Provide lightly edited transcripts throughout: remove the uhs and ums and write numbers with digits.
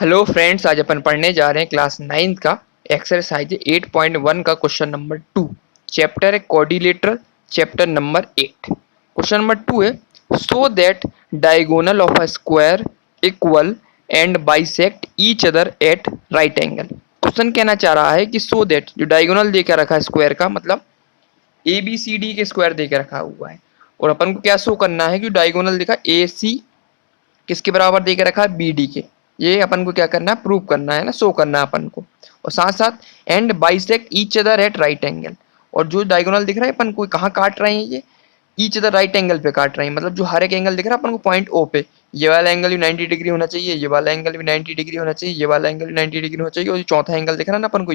Hello friends, आज अपन पढ़ने जा रहे हैं क्लास 9th का एक्सरसाइज 8.1 का क्वेश्चन नंबर 2। चैप्टर है coordinator, chapter number 8। Question number 2 है so that diagonal of a square equal and bisect each other at right angle. Question कहना चाह रहा है कि सो दैट जो डायगोनल देकर रखा है स्क्वायर का, मतलब ए बी सी डी के स्क्वायर देकर रखा हुआ है, और अपन को क्या शो करना है कि डायगोनल देखा ए सी किसके बराबर दे के रखा है, बी डी के। ये अपन को क्या करना है, प्रूव करना है ना, शो करना है अपन को। और साथ साथ and bisect each other at right angle. और जो डायगोनल दिख रहा है अपन को कहाँ काट रहे हैं, ये ईच अदर राइट एंगल पे काट रहे हैं। मतलब जो हर एक एंगल दिख रहा है अपन को पॉइंट ओ पे, ये वाला एंगल भी 90 डिग्री होना चाहिए, ये वाला एंगल भी 90 डिग्री होना चाहिए, ये वाला एंगल भी 90 डिग्री होना चाहिए, और जो चौथा एंगल दिख रहा है ना अपन को,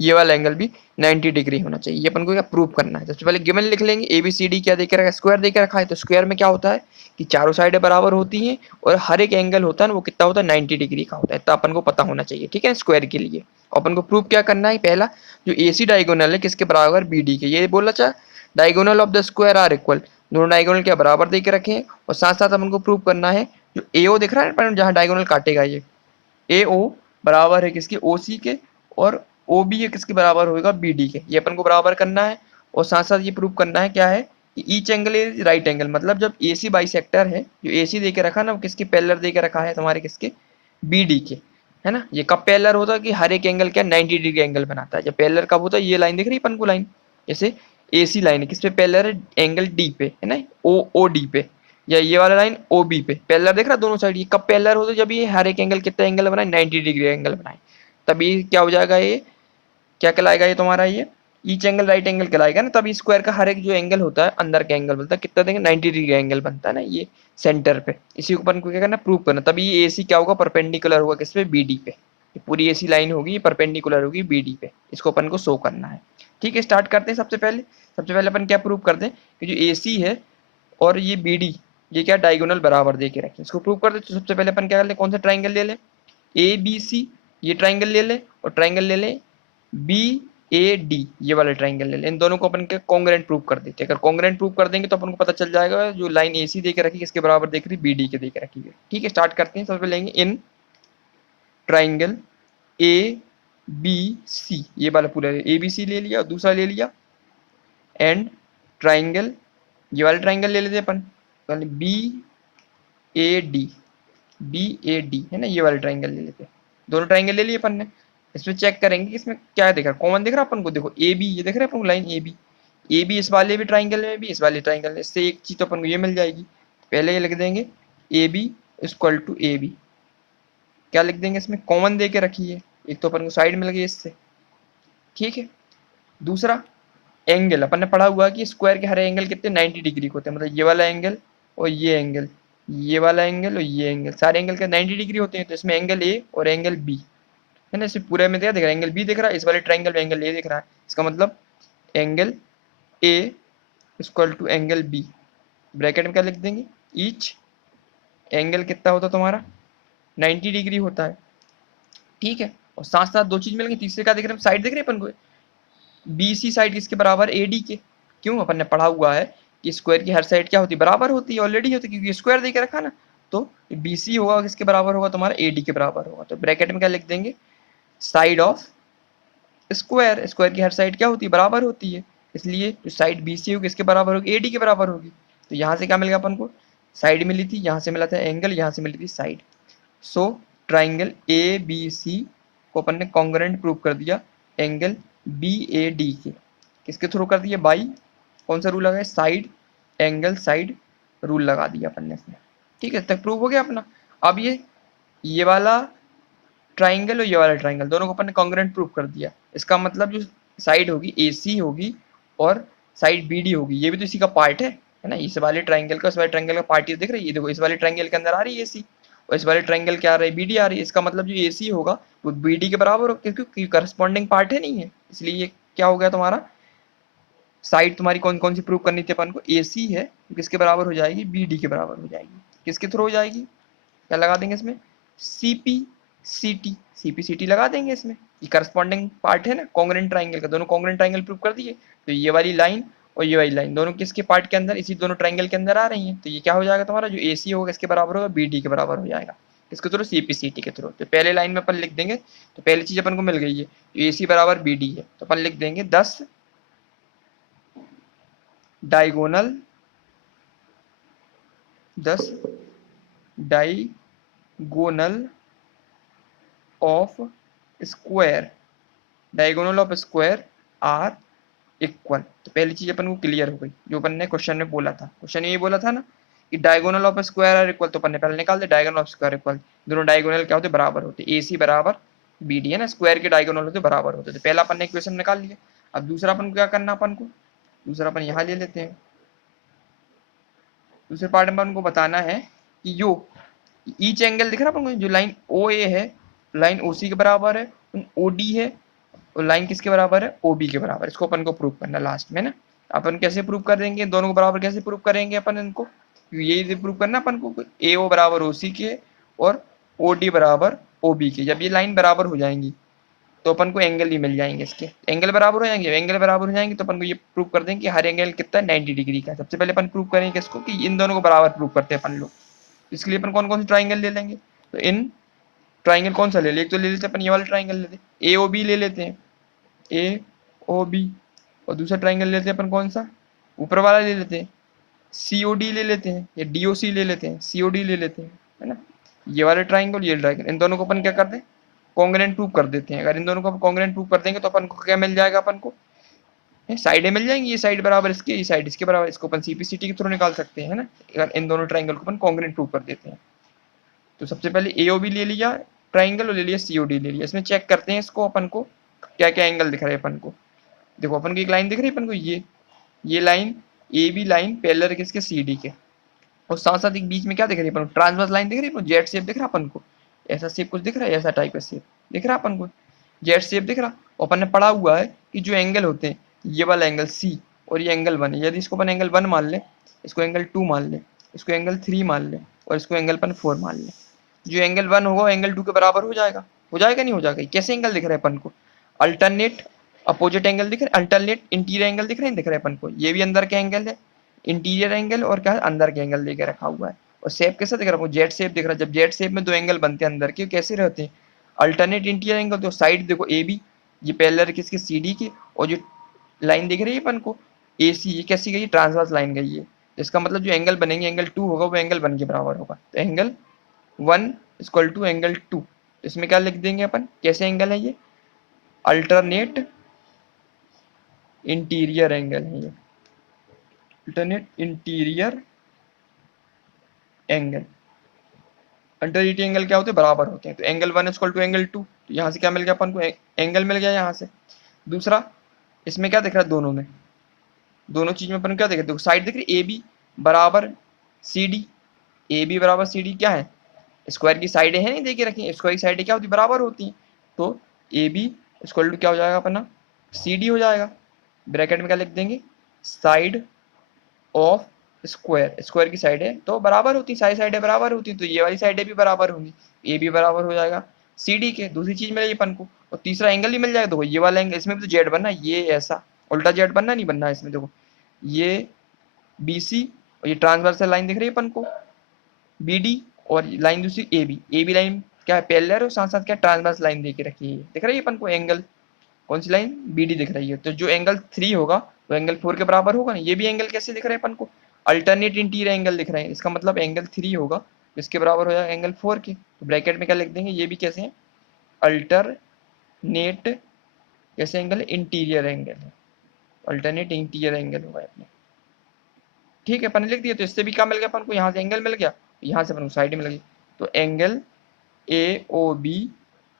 ये वाला एंगल भी 90 डिग्री होना चाहिए। ये अपन को क्या प्रूव करना है। सबसे पहले गिवन लिख लेंगे, ए बी सी डी क्या देकर रखा है, स्क्वायर देकर रखा है। तो स्क्वायर में क्या होता है कि चारों साइडें बराबर होती हैं, और हर एक एंगल होता है ना वो कितना होता है, 90 डिग्री का होता है। तो अपन को पता होना चाहिए, ठीक है, स्क्वायर के लिए। अपन को प्रूव क्या करना है, पहला जो ए सी डायगोनल है किसके बराबर, बी डी के। ये बोला चाहे diagonal of the square are equal, दोनों डायगोनल क्या बराबर देके रखे हैं। और साथ साथ अपन को प्रूव करना है जो ए ओ दिख रहा है जहां डायगोनल काटेगा, ये ए ओ बराबर है किसके, ओ सी के। और ओ बी है किसके बराबर होगा, बी डी के। ये अपन को बराबर करना है। और साथ साथ ये प्रूव करना है क्या है कि each angle is right angle. मतलब जब ए सी बाइसेक्टर है, जो ए सी दे के रखा ना, वो किसके पैरेलल दे के रखा है, तुम्हारे किसके, बी डी के, है ना। ये कब पैरेलल होता है कि हर एक एंगल क्या 90 डिग्री एंगल बनाता है। जब पैरेलल कब होता है, ये लाइन दिख रही है अपन को, लाइन जैसे ए सी लाइन है किस पे पैरेलल है, एंगल डी पे, है ना, ओ ओ डी पे। या ये वाला लाइन ओ बी पे पैरेलल दिख रहा है दोनों साइड। ये कब पैरेलल होता है, जब ये हर एक एंगल कितना एंगल बनाए, 90 डिग्री एंगल बनाए। तभी क्या हो जाएगा, ये क्या कहलाएगा, ये तुम्हारा ये ईच एंगल राइट एंगल कहलाएगा ना। तभी स्क्वायर का हर एक जो एंगल होता है अंदर का एंगल बनता है, कितना देंगे, 90 डिग्री एंगल बनता है ना, ये सेंटर पे। इसी को अपन को क्या करना, प्रूव करना। तभी ये एसी क्या होगा, परपेंडिकुलर होगा किस पे, बीडी पे। ये पूरी एसी लाइन होगी, ये परपेंडिकुलर होगी बीडी पे। इसको अपन को शो करना है। ठीक है, स्टार्ट करते हैं। सबसे पहले अपन क्या प्रूव करते हैं कि जो एसी है और ये बी डी, ये क्या डायगोनल बराबर दे के रखें। इसको प्रूव कर दे। तो सबसे पहले अपन क्या कर ले, कौन सा ट्राइंगल ले ले, ए बी सी, ये ट्राइंगल ले ले। और ट्राइंगल ले ले बी ए डी, ये वाले ट्राइंगल ले ले। इन दोनों को अपन के कॉन्ग्रुएंट प्रूव कर देते हैं। अगर कॉन्ग्रुएंट प्रूव कर देंगे तो अपन को पता चल जाएगा जो लाइन ए सी दे के रखी किसके बराबर देख रही, बी डी के दे के रखी है। ठीक है, स्टार्ट करते हैं। सबसे पहले लेंगे इन ट्राइंगल ए बी सी, ये वाला पूरा ए बी सी ले लिया, और दूसरा ले लिया एंड ट्राइंगल, ये वाला ट्राइंगल ले लेते अपन, B A D, B A D, है ना, ये वाले ट्राइंगल ले लेते हैं। दोनों ट्राइंगल ले लिए अपन ने। इसमें चेक करेंगे कि इसमें क्या दिख रहा है, कॉमन दिख रहा है अपन को। देखो ए बी, ये दिख रहा है अपन को line A B. A B इस वाले भी ट्राइंगल में भी, इस वाले ट्राइंगल में, इससे एक चीज तो अपन को ये मिल जाएगी। पहले ये लिख देंगे A B equal to A B. क्या लिख देंगे, इसमें कॉमन दे के रखी है, एक तो अपन को साइड मिल गई इससे। ठीक है, दूसरा एंगल अपन ने पढ़ा हुआ है कि स्क्वायर के हर एंगल कितने 90 डिग्री के होते हैं। मतलब ये वाला एंगल और ये एंगल, ये वाला एंगल और ये एंगल, सारे एंगल के 90 डिग्री होते हैं। तो इसमें एंगल ए और एंगल बी, है ना। इसे पूरे में क्या दिख रहा है, एंगल बी दिख रहा है, इस वाले ट्रायंगल में एंगल ए दिख रहा है। इसका मतलब angle A equal to angle B, bracket में क्या लिख देंगे, ईच एंगल कितना होता है तुम्हारा, 90 डिग्री होता है। ठीक है, और साथ साथ दो चीज मिल गई। तीसरे क्या दिख रहे हैं, साइड दिख रहे हैं अपन को, बी सी साइड किसके बराबर, ए डी के। क्यों, अपन ने पढ़ा हुआ है कि स्क्वायर की हर साइड क्या होती है, बराबर होती है, ऑलरेडी होती है, क्योंकि स्क्वायर देके रखा ना। तो बी सी होगा किसके बराबर होगा, तुम्हारा ए डी के बराबर होगा। तो ब्रैकेट में क्या लिख देंगे, साइड ऑफ स्क्वायर, स्क्वायर की हर साइड क्या होती है, बराबर होती है। इसलिए जो साइड बी सी होगी किसके बराबर होगी, ए डी के बराबर होगी। तो यहाँ से क्या मिल गया अपन को, साइड मिली थी, यहाँ से मिला था एंगल, यहाँ से मिली थी side. So triangle A B C को अपन ने कॉन्ग्रुएंट प्रूव कर दिया एंगल बी ए डी के। किसके थ्रू कर दिया, बाई कौन सा रूल लगा है, साइड एंगल साइड रूल लगा दिया अपन ने इसमें। ठीक है, तक प्रूव हो गया अपना। अब ये वाला ट्राइंगल और ये वाला ट्राइंगल दोनों को अपन ने कॉन्ग्रुएंट प्रूव कर दिया। इसका मतलब जो साइड होगी ए सी होगी और साइड बी डी होगी, ये भी तो इसी का पार्ट है ना। इस वाले ट्राइंगल का, इस वाले ट्राइंगल का पार्ट दिख रही है, देखो इस वाले ट्राइंगल के अंदर आ रही है ए सी, और इस वाले ट्राइंगल क्या आ रही है, बी डी आ रही है। इसका मतलब जो ए सी होगा वो बी डी के बराबर होगा, क्योंकि करस्पॉन्डिंग पार्ट है, नहीं है। इसलिए ये क्या हो गया तुम्हारा, साइड तुम्हारी कौन कौन सी प्रूव करनी थी अपन को, ए सी है, किसके बराबर हो जाएगी, बी डी के बराबर हो जाएगी। किसके थ्रू हो जाएगी, क्या लगा देंगे इसमें, C P C T, C P C T लगा देंगे इसमें। ये करस्पॉन्डिंग पार्ट है ना कॉन्ग्रुएंट ट्राइंगल का, दोनों कॉन्ग्रुएंट ट्राइंगल प्रूव कर दिए। तो ये वाली लाइन और ये वाली लाइन दोनों किसके पार्ट के अंदर, इसी दोनों ट्राइंगल के अंदर आ रही हैं। तो ये क्या हो जाएगा तुम्हारा, जो ए सी होगा किसके बराबर होगा, बी डी के बराबर हो जाएगा। किसके थ्रू, सीपीसीटी के थ्रू। तो पहले लाइन में अपन लिख देंगे, तो पहली चीज अपन को मिल गई है, AC बराबर BD है, तो अपन लिख देंगे 10 diagonal 10 diagonal of square, diagonal of square are equal. तो पहली चीज अपन को क्लियर हो गई, जो अपन ने क्वेश्चन में बोला था। क्वेश्चन ये बोला था ना कि diagonal of square are equal, तो अपन ने पहले निकाल दिया डायगोनल ऑफ स्क्वायर इक्वल, दोनों डायगोनल क्या होते, बराबर होते, AC बराबर BD है ना, स्क्वायर के डायगोनल होते बराबर होते। तो पहला अपन ने इक्वेशन निकाल लिया। अब दूसरा अपन को क्या करना, अपन को दूसरा अपन यहाँ ले लेते हैं। दूसरे पार्ट में अपन को बताना है कि जो ईच एंगल दिख रहा है अपन को, जो लाइन OA है, लाइन OC के बराबर है, OD है, और लाइन किसके बराबर है, OB के बराबर। इसको अपन को प्रूव करना लास्ट में ना। अपन कैसे प्रूव कर देंगे, दोनों को बराबर कैसे प्रूव करेंगे अपन इनको, ये प्रूव करना अपन को, AO बराबर OC के और OD बराबर OB के। जब ये लाइन बराबर हो जाएंगी तो अपन को एंगल भी मिल जाएंगे, इसके एंगल बराबर हो जाएंगे। एंगल बराबर हो जाएंगे तो अपन को ये प्रूव कर देंगे कि हर एंगल कितना है, 90 डिग्री का। सबसे पहले अपन प्रूव करेंगे इसको कि इन दोनों को बराबर प्रूव करते हैं अपन लोग। इसके लिए अपन कौन कौन से ट्राइंगल ले लेंगे, तो इन ट्राइंगल कौन सा ले ले, एक तो ले लेते हैं अपन ये वाला ट्राइंगल लेते हैं, AOB ले लेते हैं, AOB। और दूसरा ट्राइंगल लेते हैं अपन कौन सा, ऊपर वाला ले लेते हैं, COD ले लेते हैं, या DOC ले लेते हैं, COD ले लेते हैं, है ना। ये वाला ट्राइंगल, ये ट्राइंगल, इन दोनों को अपन क्या करते हैं, कॉन्ग्रुएंट प्रूव कर देते हैं। अगर इन दोनों को कॉन्ग्रुएंट प्रूव कर देंगे तो अपन को क्या मिल जाएगा, अपन को साइडें मिल जाएंगी, ये साइड बराबर इसके, ये साइड इसके बराबर। इसको अपन CPCT के थ्रू निकाल सकते हैं, है ना, अगर इन दोनों ट्राइंगल को अपन कॉन्ग्रुएंट प्रूव कर देते हैं। तो सबसे पहले AOB ले लिया ट्राइंगल और ले लिया COD ले लिया। इसमें चेक करते हैं इसको अपन को क्या क्या एंगल दिख रहा है अपन को। देखो अपन को एक लाइन दिख रही है अपन को, ये लाइन AB लाइन पैरेलल है किसके, CD के, और साथ साथ एक बीच में क्या दिख रही है अपन को, ट्रांसवर्स लाइन दिख रही है, जेड शेप दिख रहा है अपन को, ऐसा शेप कुछ दिख रहा है, ऐसा टाइप का शेप दिख रहा है अपन को, जेड शेप दिख रहा। और अपन ने पढ़ा हुआ है कि जो एंगल होते हैं, ये वाला एंगल C और ये एंगल 1 है, यदि इसको अपन एंगल 1 मान ले, इसको एंगल 2 मान ले, इसको एंगल 3 मान ले, और इसको एंगल अपन 4 मान ले, जो एंगल 1 होगा एंगल 2 के बराबर हो जाएगा नहीं हो जाएगा। कैसे एंगल दिख रहे हैं अपन को, अल्टरनेट अपोजिट एंगल दिख रहे हैं, अल्टरनेट इंटीरियर एंगल दिख रहे हैं अपन को। ये भी अंदर के एंगल है, इंटीरियर एंगल, और क्या है, अंदर के एंगल देके रखा हुआ है। और शेप कैसा दिख रहा है, जेड शेप दिख रहा है। जब जेड शेप में दो एंगल बनते हैं अंदर के, कैसे रहते हैं, अल्टरनेट इंटीरियर एंगल। तो साइड देखो AB, ये पैरेलल किसके, CD के, और जो लाइन दिख रही है अपन को AC, ये कैसी गई, ट्रांसवर्स लाइन गई है। इसका मतलब जो एंगल बनेंगे, एंगल 2 होगा वो एंगल 1 के बराबर होगा। तो एंगल 1 इक्वल टू एंगल 2। इसमें क्या लिख देंगे अपन, कैसे एंगल है ये, अल्टरनेट इंटीरियर एंगल है ये, alternate interior angle. Alternate angle क्या होते हैं, बराबर होते हैं। तो एंगल 1 इक्वल टू एंगल 2, तो यहाँ से क्या मिल गया अपन को, एंगल मिल गया यहाँ से। दूसरा, इसमें क्या दिख रहा है, दोनों चीज में अपन क्या देख रहे हैं, देखो साइड दिख रही है AB बराबर CD, AB बराबर CD क्या है, स्क्वायर की साइडें हैं नहीं देखे रखी, स्क्वायर की साइडें क्या होती, बराबर होती हैं। तो AB इक्वल टू क्या हो जाएगा अपना, CD हो जाएगा। ब्रैकेट में क्या लिख देंगे, साइड ऑफ स्क्वायर, स्क्वायर की साइडें तो बराबर होती, सारी साइडें बराबर होती, तो ये वाली साइडें भी बराबर होंगी, AB बराबर हो जाएगा CD के। दूसरी चीज मिलेगी अपन को, और तीसरा एंगल भी मिल जाएगा। देखो ये वाला एंगल, इसमें भी तो जेड बनना, ये ऐसा उल्टा जेड बनना नहीं बनना इसमें। देखो ये BC, और ये ट्रांसवर्सल लाइन दिख रही है अपन को BD, और लाइन दूसरी AB लाइन क्या है, पैरेलल, और साथ साथ क्या ट्रांसवर्स लाइन दे के रखी है, दिख रही है अपन को एंगल, कौन सी लाइन, BD दिख रही है। तो जो एंगल 3 होगा वो एंगल 4 के बराबर होगा ना। ये भी एंगल कैसे दिख रहे हैं अपन को, अल्टरनेट इंटीरियर एंगल दिख रहे हैं, इसका मतलब एंगल 3 होगा, इसके बराबर हो जाएगा एंगल 4 के। तो ब्रैकेट में क्या लिख देंगे, ये भी कैसे है, अल्टरनेट कैसे एंगल है, इंटीरियर एंगल है, अल्टरनेट इंटीरियर एंगल होगा अपने। ठीक है, अपन ने लिख दिया। तो इससे भी क्या मिल गया अपन को, यहाँ से एंगल मिल गया, यहाँ से अपन को साइड मिल गई। तो एंगल AOB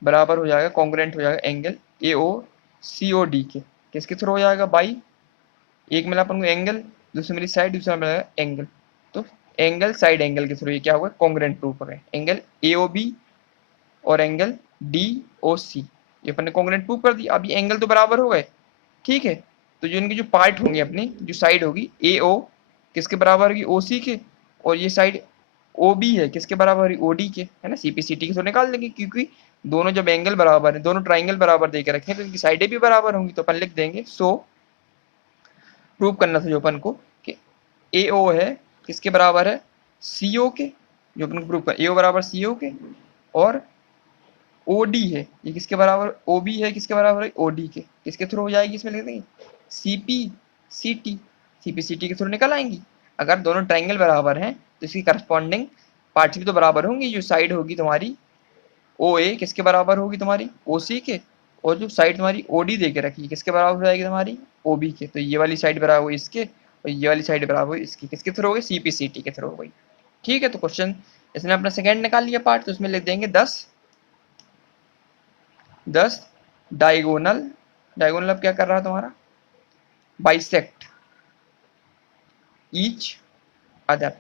बराबर हो जाएगा, कॉन्ग्रुएंट हो जाएगा एंगल AOCOD के। किसके थ्रू हो जाएगा, बाई एक मिला अपन को एंगल, दूसरी मिली साइड, दूसरा मिला एंगल। तो एंगल साइड एंगल के थ्रू ये क्या होगा, कॉन्ग्रुएंट प्रूफ हो गए। एंगल AOB और एंगल DOC ये अपन ने कॉन्ग्रुएंट प्रूफ कर दिया। अब ये एंगल तो बराबर हो गए, ठीक है। तो जो इनकी जो पार्ट होंगे अपनी, जो साइड होगी AO किसके बराबर होगी, OC के, और ये साइड OB है किसके बराबर है, OD के, है ना। CPCT के तो निकाल देंगे, क्योंकि दोनों जब एंगल बराबर है, दोनों ट्राइंगल बराबर देके रखे हैं, तो इनकी साइडें भी बराबर होंगी। तो अपन लिख देंगे, सो प्रूव करना था जो अपन को कि AO है किसके बराबर है, CO के, जो अपन को प्रूव कर, AO बराबर CO के, और OD है ये किसके बराबर, OB है किसके बराबर है, OD के, किसके थ्रू हो जाएगी इसमें लिख देंगे CPCT, CPCT के थ्रू निकल आएंगी। अगर दोनों ट्राइंगल बराबर हैं तो इसकी करस्पॉन्डिंग पार्ट्स भी तो बराबर होंगी। जो साइड होगी तुम्हारी OA किसके बराबर होगी तुम्हारी, OC के, और जो साइड तुम्हारी OD दे के रखी किसके बराबर हो जाएगी तुम्हारी, OB के। तो ये वाली साइड बराबर हुई इसके और ये वाली साइड बराबर हुई इसकी, किसके थ्रू हो गई, CPCT के थ्रू हो गई। ठीक है, तो क्वेश्चन इसने अपना सेकंड निकाल लिया पार्ट, तो उसमें लिख देंगे 10 डायगोनल, डायगोनल अब क्या कर रहा है तुम्हारा, bisect each other,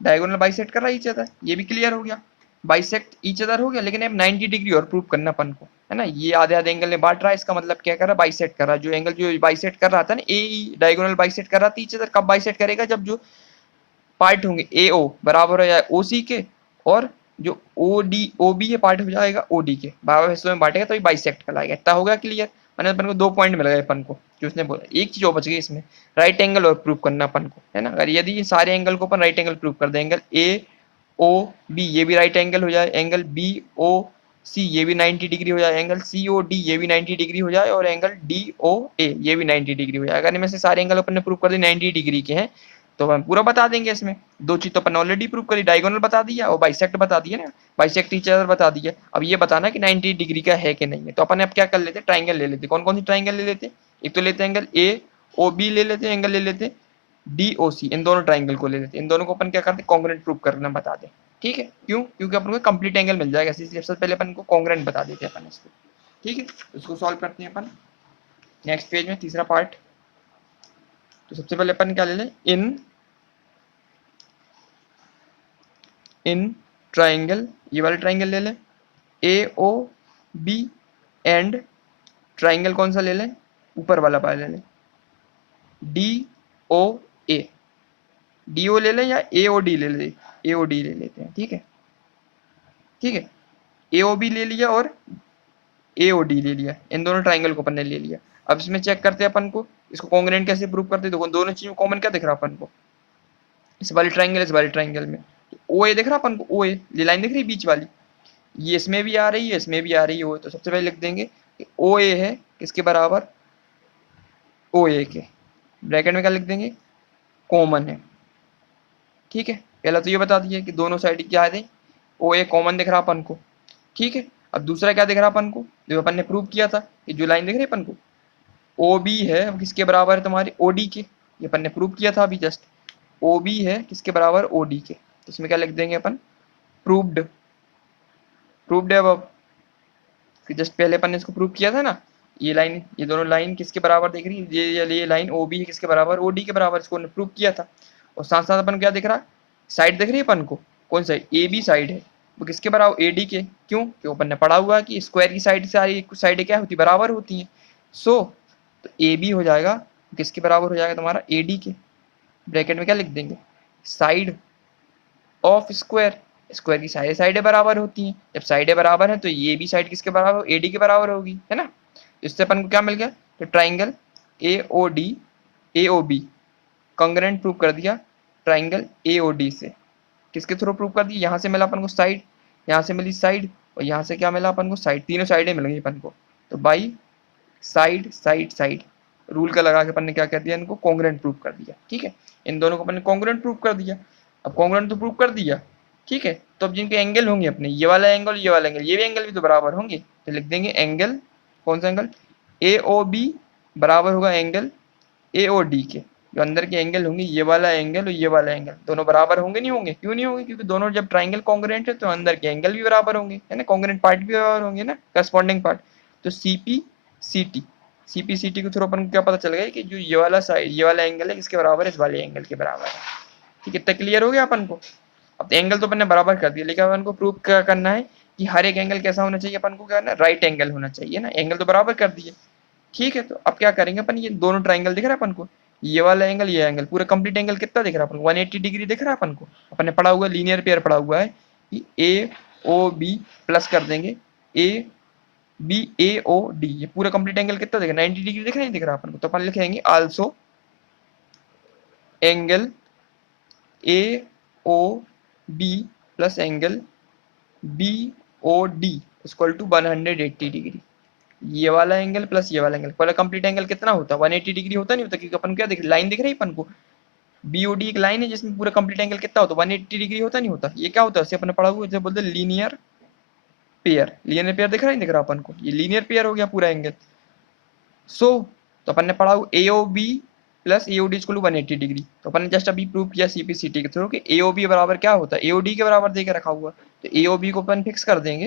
diagonal bisect कर रहा है ईच अदर, ये भी क्लियर हो गया। बाइसेक्ट ईच अदर हो गया, लेकिन अब 90 डिग्री और प्रूव करना अपन को, है ना। ये आधे आधे एंगल में बांट रहा है, इसका मतलब क्या कर रहा है, बाइसेक्ट कर रहा है। जो एंगल जो बाइसेक्ट कर रहा था ना, ए डायगोनल बाइसेक्ट कर रहा था ईच अदर, कब बाइसेक्ट करेगा, जब जो पार्ट होंगे AO बराबर हो जाए OC के, और जो OB है पार्ट हो जाएगा OD के, बराबर हिस्सों में बांटेगा, तो ये बाइसेक्ट कहलाएगा। इतना हो गया क्लियर। मैंने अपन को 2 पॉइंट मिल गए अपन को, जो उसने बोला। एक चीज और बच गई इसमें, राइट एंगल और प्रूव करना अपन को, है ना। अगर यदि ये सारे एंगल को अपन राइट एंगल प्रूव कर दें, एंगल AOB ये भी राइट एंगल हो जाए, एंगल BOC ये भी 90 डिग्री हो जाए, एंगल COD ये भी 90 डिग्री हो जाए, और एंगल DOA ये भी 90 डिग्री हो जाए। अगर इनमें से सारे एंगल अपन ने प्रूव कर दिए 90 डिग्री के हैं, तो हम पूरा बता देंगे। इसमें दो चीज तो अपन ऑलरेडी प्रूव करी, डायगोनल बता दिया और बाइसेक्ट बता दिया ना, बाइसेक्ट ईच अदर बता दिया। अब ये बताना कि 90 डिग्री का है कि नहीं है। तो अपन अब क्या कर लेते, ट्राइंगल ले लेते। कौन कौन सी ट्राइंगल ले लेते, एक तो लेते एंगल AOB ले लेते, एंगल ले लेते DOC, इन दोनों ट्राइंगल को ले लेते। इन दोनों को अपन क्या करते, कॉन्ग्रुएंट प्रूव करना बता दे। ठीक है, क्यों, क्योंकि अपन को कंप्लीट एंगल मिल जाएगा, इसलिए सबसे पहले अपन को कॉन्ग्रुएंट बता देते हैं अपन इसको। ठीक है, इसको सॉल्व करते हैं अपन नेक्स्ट पेज में, तीसरा पार्ट। तो सबसे पहले अपन क्या ले लें, इन ट्राइंगल, ये वाला ट्राइंगल ले लें AOB, एंड ट्राइंगल कौन सा ले लें, ऊपर वाला पार्ट ले लें DOA, DO ले लें या AOD ले लें, AOD ले लेते हैं। ठीक है, ठीक है, AOB ले लिया और AOD ले लिया, इन दोनों ट्राइंगल को अपन ने ले लिया। अब इसमें चेक करते हैं अपन को, इसको कॉन्ग्रुएंट कैसे प्रूव करते हैं। देखो दोनों चीजों कॉमन क्या दिख रहा है अपन को, इस वाले ट्राइंगल इस वाले ट्राइंगल में OA दिख रहा अपन को, OA ये लाइन दिख रही है बीच वाली, ये इसमें भी आ रही है इसमें भी आ रही है OA। तो सबसे पहले लिख देंगे कि OA है किसके बराबर, OA के, ब्रैकेट में क्या लिख देंगे, कॉमन है। ठीक है, पहला तो ये बता दिया कि दोनों साइड क्या है, OA कॉमन दिख रहा अपन को। ठीक है, अब दूसरा क्या दिख रहा अपन को, जो अपन ने प्रूव किया था कि जो लाइन दिख रही है अपन को OB है, वो किसके बराबर है तुम्हारी OD के, ये अपन ने प्रूव किया था अभी जस्ट। OB है किसके बराबर, OD के, तो इसमें क्या लिख देंगे अपन, प्रूव्ड, प्रूव्ड है। अब फिर जस्ट पहले अपन ने इसको प्रूव किया था ना, ये लाइन, ये दोनों लाइन किसके बराबर दिख रही है, ये लाइन OB है किसके बराबर, OD के बराबर, इसको प्रूव किया था। और साथ साथ अपन क्या दिख रहा, साइड दिख रही है अपन को, कौन सा AB साइड है, वो किसके बराबर, AD के। क्यों, क्यों अपन ने पढ़ा हुआ है कि स्क्वायर की साइड सारी साइड क्या होती, बराबर होती है। सो तो AB हो जाएगा किसके बराबर हो जाएगा तुम्हारा, AD के। ब्रैकेट में क्या लिख देंगे, साइड ऑफ स्क्वायर, स्क्वायर की सारी साइडें बराबर होती हैं। जब साइडें बराबर हैं तो ये भी साइड किसके बराबर, AD के बराबर होगी, है ना। इससे अपन को क्या मिल गया, तो triangle AOD AOB congruent prove कर दिया ट्राइंगल AOD से। किसके थ्रू प्रूव कर दिया, यहाँ से मिला अपन को साइड, यहाँ से मिली साइड, और यहाँ से क्या मिला अपन को, साइड, तीनों साइडें मिल गई अपन को। तो by side side side rule का लगा के अपन ने क्या कर दिया, इनको कॉन्ग्रुएंट प्रूव कर दिया। ठीक है, इन दोनों को अपन ने कॉन्ग्रुएंट प्रूव कर दिया। अब कॉन्ग्रुएंट तो प्रूव कर दिया, ठीक है, तो अब जिनके एंगल होंगे अपने, ये वाला एंगल ये वाला एंगल, ये भी एंगल भी तो बराबर होंगे, तो लिख देंगे एंगल, कौन सा एंगल, AOB बराबर होगा एंगल AOD के। जो अंदर के एंगल होंगे, ये वाला एंगल और ये वाला एंगल, दोनों बराबर होंगे नहीं होंगे, क्यों नहीं होंगे, क्योंकि दोनों जब ट्राइंगल कॉन्ग्रुएंट है तो अंदर के एंगल भी बराबर होंगे, है ना, कॉन्ग्रुएंट पार्ट भी बराबर होंगे ना, करस्पॉन्डिंग पार्ट। तो CPCT के थ्रू अपन को क्या पता चल गया कि जो ये वाला साइड, ये वाला एंगल है किसके बराबर है, इस वाले एंगल के बराबर है। ठीक है, इतना क्लियर हो गया अपन को। अब एंगल तो अपन ने बराबर कर दिया, लेकिन अपन को प्रूव क्या करना है कि हर एक एंगल कैसा होना चाहिए, अपन को क्या करना है, राइट एंगल होना चाहिए ना। एंगल तो बराबर कर दिए, ठीक है। तो अब क्या करेंगे अपन, ये दोनों ट्राइंगल दिख रहा है अपन को, ये वाला एंगल ये एंगल, पूरा कंप्लीट एंगल कितना दिख रहा है अपन को, 180 डिग्री दिख रहा है अपन को। अपन ने पढ़ा हुआ है, लीनियर पेयर पढ़ा हुआ है कि AOB प्लस कर देंगे ABAOD, ये पूरा कंप्लीट एंगल कितना दिख रहा है, 90 डिग्री दिख रहा है, नहीं दिख रहा अपन को। तो अपन लिखेंगे also angle AOB plus angle B O D equal to 180 degree. ये वाला एंगल प्लस ये वाला एंगल, पहले कंप्लीट एंगल कितना होता है 180 डिग्री होता नहीं होता, क्योंकि अपन क्या देख लाइन दिख रही है अपन को, बीओडी एक लाइन है जिसमें पूरा कंप्लीट एंगल कितना होता है 180 डिग्री होता नहीं होता। ये क्या होता है इसे अपने पढ़ा हुआ जैसे बोलते लीनियर पेयर, लीनियर पेयर दिख रहा है नहीं दिख रहा अपन को, ये लीनियर पेयर हो गया पूरा एंगल। सो तो अपन ने पढ़ा AOB plus AOD equal to 180 degree, तो अपन ने जस्ट अभी प्रूव किया CPCT के थ्रू कि AOB बराबर क्या होता है, AOD के बराबर दे के रखा हुआ, तो AOB को अपन फिक्स कर देंगे,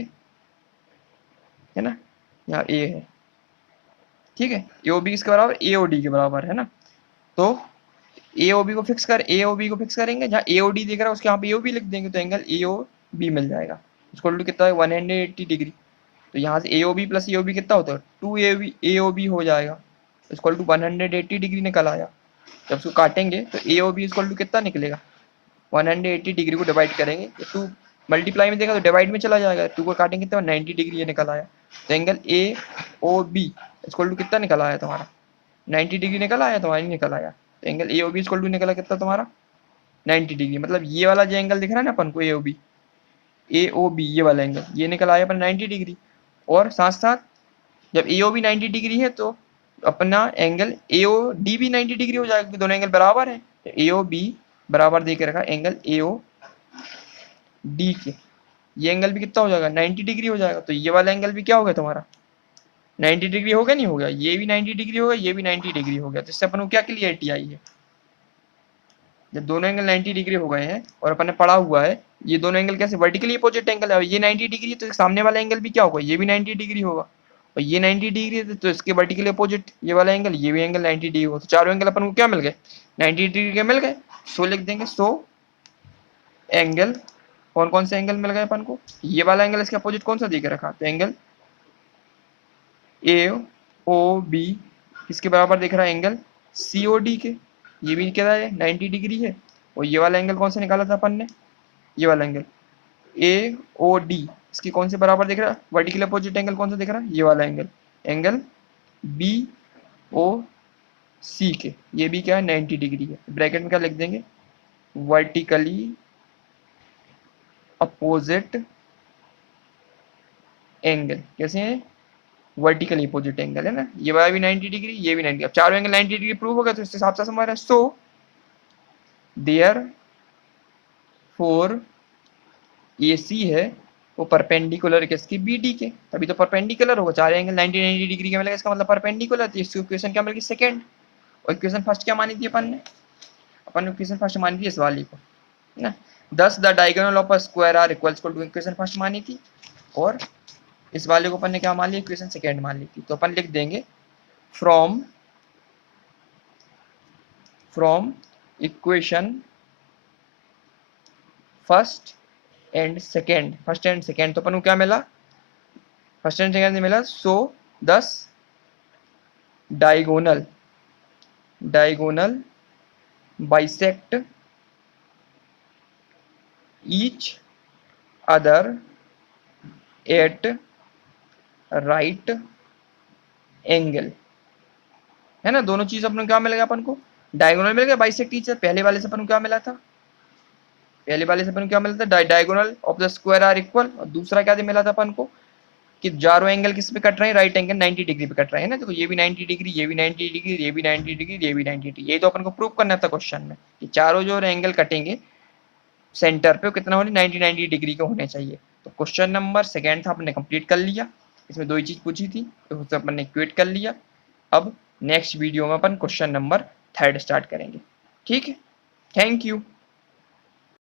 है ना, यहाँ A है, ठीक है, AOB किसके बराबर AOD के बराबर है ना, तो AOB को फिक्स करेंगे, जहाँ AOD दिख रहा है उसके यहाँ पे AOB लिख देंगे, तो एंगल AOB मिल जाएगा, इक्वल टू कितना है 180 डिग्री। तो यहाँ से AOB प्लस AOB कितना होता है 2AOB हो जाएगा, इक्वल टू 180 डिग्री निकल आया। जब उसको काटेंगे तो AOB इक्वल टू कितना निकलेगा 180 डिग्री को डिवाइड करेंगे तो 2 मल्टीप्लाई में देगा तो डिवाइड में चला जाएगा, 2 को काटेंगे तो 90 डिग्री ये निकल आया। तो एंगल AOB इक्वल टू कितना निकल आया तुम्हारा 90 डिग्री निकल आया, तुम्हारा निकल आया। तो एंगल AOB इक्वल टू निकला कितना तुम्हारा 90 डिग्री, मतलब ये वाला जो एंगल दिख रहा है ना अपन को AOB ये वाला एंगल ये निकल आया अपन 90 डिग्री। और साथ साथ जब AOB 90 डिग्री है तो अपना एंगल AOD भी 90 डिग्री हो जाएगा, दोनों एंगल बराबर है। तो AOB बराबर दे के रखा एंगल AOD के, ये एंगल भी कितना हो जाएगा 90 डिग्री हो जाएगा। तो ये वाला एंगल भी क्या हो गया तुम्हारा 90 डिग्री हो गया, नहीं हो गया, ये भी 90 डिग्री हो गया, ये भी 90 डिग्री हो गया। तो इससे अपन को क्या क्लियरिटी आई है, जब दोनों एंगल 90 डिग्री हो गए हैं और अपन ने पढ़ा हुआ है ये दोनों एंगल कैसे वर्टिकली अपोजिट एंगल है, ये 90 डिग्री तो सामने वाला एंगल भी क्या होगा ये भी 90 डिग्री होगा, और ये 90 डिग्री है तो इसके वर्टिकली अपोजिट ये वाला एंगल ये भी एंगल 90 डिग्री होगा। तो चारों एंगल अपन को क्या मिल गए 90 डिग्री के मिल गए। सो लिख देंगे, सो एंगल कौन कौन से एंगल मिल गए अपन को, ये वाला एंगल इसके अपोजिट कौन सा दे के रखा, तो एंगल AOB किसके बराबर दिख रहा है एंगल COD के, ये भी क्या है 90 डिग्री है। और ये वाला एंगल कौन सा निकाला था अपन ने, ये वाला एंगल AOD इसकी कौन से बराबर दिख रहा है वर्टिकल अपोजिट एंगल कौन सा दिख रहा है ये वाला एंगल BOC के, ये भी क्या है 90 डिग्री है। ब्रैकेट में क्या लिख देंगे वर्टिकली अपोजिट एंगल, कैसे है वर्टिकली अपोजिट एंगल है ना, ये वाला भी 90 डिग्री ये भी 90। अब चारों एंगल 90 डिग्री प्रूव हो गया तो इसके हिसाब से समझ रहे हैं। सो देयर फोर AC है वो परपेंडिकुलर किसकी BD के, तभी तो परपेंडिकुलर होगा, चार एंगल 90 डिग्री के मिलेगा, इसका मतलब परपेंडिकुलर। तो इसकी इक्वेशन क्या मिलेगी सेकंड, और इक्वेशन फर्स्ट क्या मानी थी अपन ने इक्वेशन फर्स्ट मानी थी इस वाली को है ना, 10 the diagonal of a square are equals to equation first मानी थी, और इस वाले को अपन ने क्या मान लिया इक्वेशन सेकंड मान ली थी। तो अपन लिख देंगे from equation first and second, तो अपन को क्या मिला फर्स्ट एंड सेकेंड मिला। सो 10 diagonal bisect each other at right angle, है ना, दोनों चीज अपन को क्या मिल गया, अपन को डायगोनल मिल गया, बाइसेक्ट ईच, पहले वाले से अपन को क्या मिला था diagonal of the square are equal, और दूसरा क्या मिला था अपन को कि चारों एंगल किस पे कट रहे हैं राइट एंगल 90 डिग्री पे कट रहे हैं ना, देखो ये भी 90 डिग्री ये भी 90 डिग्री ये भी 90 डिग्री ये भी 90 डिग्री, यही तो अपन को प्रूव करना था क्वेश्चन में कि चारों जो एंगल कटेंगे सेंटर पे कितना होने 90 डिग्री के होने चाहिए। तो क्वेश्चन नंबर सेकेंड था अपने कंप्लीट कर लिया, इसमें दो ही चीज पूछी थी तो उससे अपन ने इक्वेट कर लिया। अब नेक्स्ट वीडियो में अपन क्वेश्चन नंबर थर्ड स्टार्ट करेंगे, ठीक है, थैंक यू।